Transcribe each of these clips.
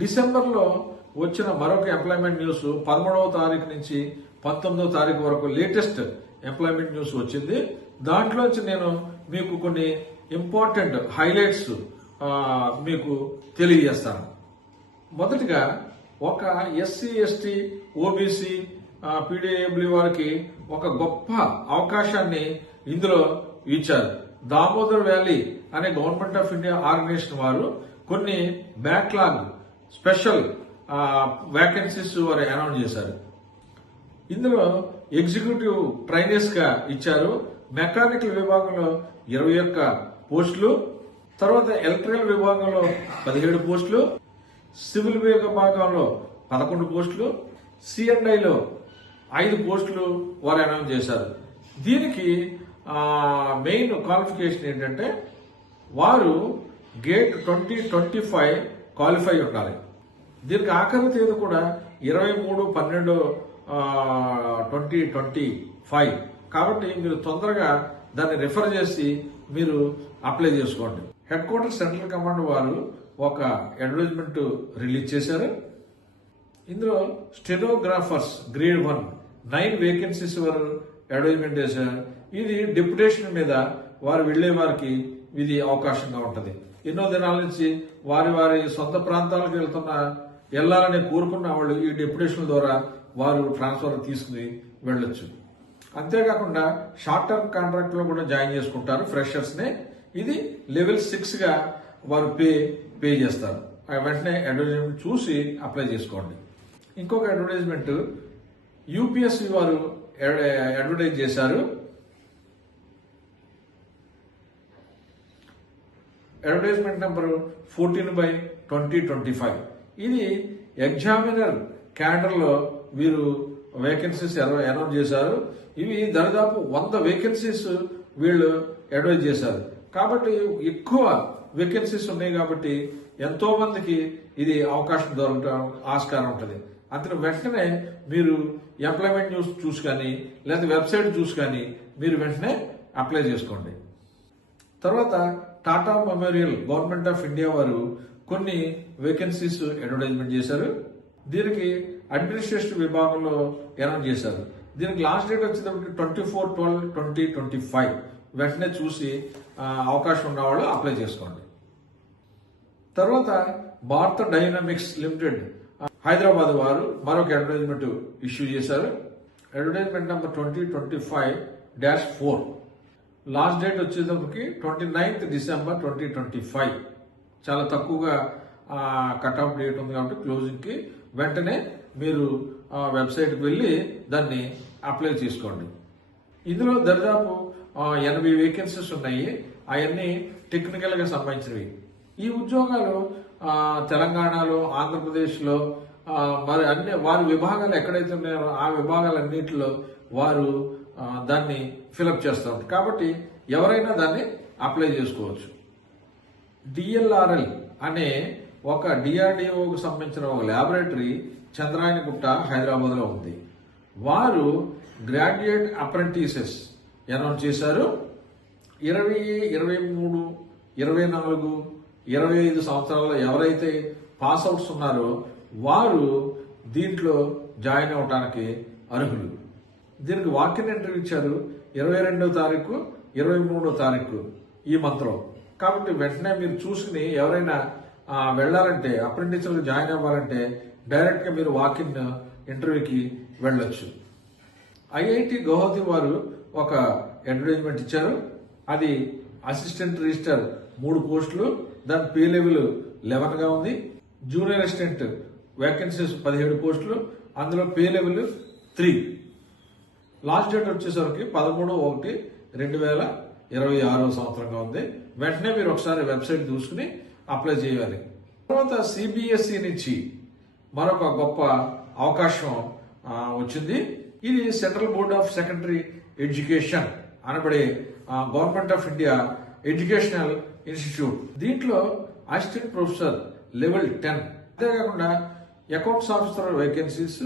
డిసెంబర్లో వచ్చిన మరొక ఎంప్లాయ్మెంట్ న్యూస్ 13వ తారీఖు నుంచి 19వ తారీఖు వరకు లేటెస్ట్ ఎంప్లాయ్మెంట్ న్యూస్ వచ్చింది. దాంట్లోంచి నేను మీకు కొన్ని ఇంపార్టెంట్ హైలైట్స్ మీకు తెలియజేస్తాను. మొదటిగా ఒక ఎస్సీ ఎస్టీ ఓబీసీ పీడబ్ల్యూ వారికి ఒక గొప్ప అవకాశాన్ని ఇందులో ఇచ్చారు. దామోదర్ వ్యాలీ అనే గవర్నమెంట్ ఆఫ్ ఇండియా ఆర్గనైజేషన్ వారు కొన్ని బ్యాక్లాగ్ స్పెషల్ వేకెన్సీస్ వారు అనౌన్స్ చేశారు. ఇందులో ఎగ్జిక్యూటివ్ ట్రైనర్స్ గా ఇచ్చారు. మెకానికల్ విభాగంలో 21 పోస్టులు, తర్వాత ఎలక్ట్రికల్ విభాగంలో 17 పోస్టులు, సివిల్ విభాగంలో 11 పోస్టులు, సిఎండ్ఐలో 5 పోస్టులు వారు అనౌన్స్ చేశారు. దీనికి మెయిన్ క్వాలిఫికేషన్ ఏంటంటే వారు గేట్ 2025 క్వాలిఫై ఉండాలి. దీనికి ఆఖరి తేదీ కూడా 23/12/2025. కాబట్టి మీరు తొందరగా దాన్ని రిఫర్ చేసి మీరు అప్లై చేసుకోండి. హెడ్ క్వార్టర్ సెంట్రల్ కమాండ్ వారు ఒక అడ్వర్టైజ్మెంట్ రిలీజ్ చేశారు. ఇందులో స్టెనోగ్రాఫర్స్ గ్రేడ్ 1 9 వేకెన్సీస్ వారు అడ్వర్టైజ్మెంట్ చేశారు. ఇది డిప్యుటేషన్ మీద వారు వెళ్లే వారికి ఇది అవకాశంగా ఉంటుంది. ఎన్నో దినాల నుంచి వారి వారి సొంత ప్రాంతాలకు వెళ్లాలని కోరుకున్న వాళ్ళు ఈ డిప్యుటేషన్ ద్వారా వారు ట్రాన్స్ఫర్ తీసుకుని వెళ్ళొచ్చు. అంతేకాకుండా షార్ట్ టర్మ్ కాంట్రాక్ట్ లో కూడా జాయిన్ చేసుకుంటారు ఫ్రెషర్స్ నే. ఇది లెవెల్ 6 గా వారు పే చేస్తారు. వెంటనే అడ్వర్టైజ్మెంట్ చూసి అప్లై చేసుకోండి. ఇంకొక అడ్వర్టైజ్మెంట్ యూపీఎస్సీ వారు అడ్వర్టైజ్ చేశారు. Advertisement number 14/2025. ఇది ఎగ్జామినర్ క్యాడర్ లో వీరు వేకెన్సీస్ అనౌన్స్ చేశారు. ఇవి దాదాపు 100 వేకెన్సీస్ వీళ్ళు అడ్వైజ్ చేశారు. కాబట్టి ఎక్కువ వేకెన్సీస్ ఉన్నాయి కాబట్టి ఎంతో మందికి ఇది అవకాశం దొరకడం ఆస్కారం ఉంటుంది. అందులో వెంటనే మీరు ఎంప్లాయ్మెంట్ న్యూస్ చూసి కానీ లేదా వెబ్సైట్ చూసి కానీ మీరు వెంటనే అప్లై చేసుకోండి. తర్వాత Tata memorial government of India వారు కొన్ని వేకెన్సీస్ అడ్వర్టైజ్మెంట్ చేశారు. దీనికి అడ్మినిస్ట్రేషన్ విభాగంలో అనౌన్స్ చేశారు. దీనికి లాస్ట్ డేట్ వచ్చేటప్పటికి 24/12/2025. వెంటనే చూసి అవకాశం ఉన్న వాళ్ళు అప్లై చేసుకోండి. తర్వాత భారత డైనమిక్స్ లిమిటెడ్ హైదరాబాద్ వారు మరొక అడ్వర్టైజ్మెంట్ ఇష్యూ చేశారు. Advertisement number 2025-4. లాస్ట్ డేట్ వచ్చేటప్పటికి 29th December 2025. చాలా తక్కువగా కట్ ఆఫ్ డేట్ ఉంది కాబట్టి క్లోజింగ్ కి వెంటనే మీరు వెబ్సైట్కి వెళ్ళి దాన్ని అప్లై చేసుకోండి. ఇందులో దాదాపు 80 వేకెన్సీస్ ఉన్నాయి. అవన్నీ టెక్నికల్ గా సంబంధించినవి. ఈ ఉద్యోగాలు తెలంగాణలో, ఆంధ్రప్రదేశ్లో మరి అన్ని వారి విభాగాలు ఎక్కడైతే ఉన్నాయో ఆ విభాగాలన్నింటిలో వారు దాన్ని ఫిలప్ చేస్తూ ఉంటారు. కాబట్టి ఎవరైనా దాన్ని అప్లై చేసుకోవచ్చు. డిఎల్ఆర్ఎల్ అనే ఒక డిఆర్డిఓకు సంబంధించిన ఒక ల్యాబొరేటరీ చంద్రాయనగుట్ట హైదరాబాద్ లో ఉంది. వారు గ్రాడ్యుయేట్ అప్రెంటిసెస్ అనౌన్స్ చేశారు. 20, 23, 24, 25 సంవత్సరాల్లో ఎవరైతే పాస్ అవుట్స్ ఉన్నారో వారు దీంట్లో జాయిన్ అవడానికి అర్హులు. దీనికి వాకిన్ ఇంటర్వ్యూ ఇచ్చారు 22వ తారీఖు, 23వ తారీఖు ఈ మంత్లో. కాబట్టి వెంటనే మీరు చూసుకుని ఎవరైనా వెళ్లాలంటే అప్రెంటిస్ జాయిన్ అవ్వాలంటే డైరెక్ట్ గా మీరు వాకిన్ ఇంటర్వ్యూకి వెళ్ళొచ్చు. ఐఐటి గౌహతి వారు ఒక అడ్వర్టైజ్మెంట్ ఇచ్చారు. అది అసిస్టెంట్ రిజిస్టర్ 3 పోస్టులు, దాని పే లెవెల్ 11 గా ఉంది. జూనియర్ అసిస్టెంట్ వేకెన్సీస్ 17 పోస్టులు, అందులో పే లెవెల్ 3. లాస్ట్ డేట్ వచ్చేసరికి 13/1/2026 సంవత్సరంగా ఉంది. వెంటనే మీరు ఒకసారి వెబ్సైట్ చూసుకుని అప్లై చేయాలి. తర్వాత సిబిఎస్ఈ నుంచి మరొక గొప్ప అవకాశం వచ్చింది. ఇది central board of secondary education అనబడే government of India educational institute. దీంట్లో అసిస్టెంట్ ప్రొఫెసర్ లెవెల్ 10, అంతేకాకుండా అకౌంట్స్ ఆఫీసర్ వేకెన్సీస్,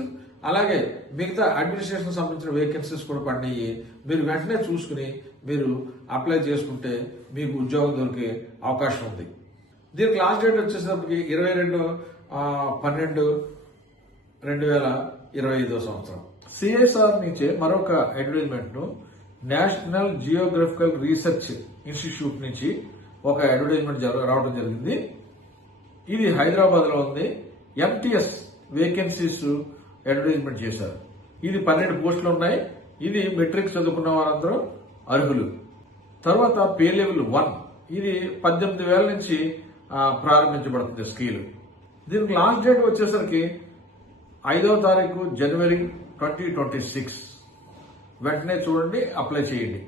అలాగే మిగతా అడ్మినిస్ట్రేషన్ సంబంధించిన వేకెన్సీస్ కూడా పడినాయి. మీరు వెంటనే చూసుకుని మీరు అప్లై చేసుకుంటే మీకు ఉద్యోగం దొరికే అవకాశం ఉంది. దీనికి లాస్ట్ డేట్ వచ్చేసరికి 12/2025 సిఎస్ఆర్ నుంచే మరొక అడ్వర్టైజ్మెంట్ ను నేషనల్ జియోగ్రఫికల్ రీసెర్చ్ ఇన్స్టిట్యూట్ నుంచి ఒక అడ్వర్టైజ్మెంట్ రావడం జరిగింది. ఇది హైదరాబాద్ లో ఉంది. ఎంటీఎస్ వేకెన్సీస్ అడ్వర్టైజ్మెంట్ చేశారు. ఇది 12 పోస్టులు ఉన్నాయి. ఇది మెట్రిక్ చదువుకున్న వారందరూ అర్హులు. తర్వాత పే లెవెల్ 1 ఇది 18,000 నుంచి ప్రారంభించబడుతుంది స్కీల్. దీనికి లాస్ట్ డేట్ వచ్చేసరికి 5వ తారీఖు జనవరి 2026. వెంటనే చూడండి, అప్లై చేయండి.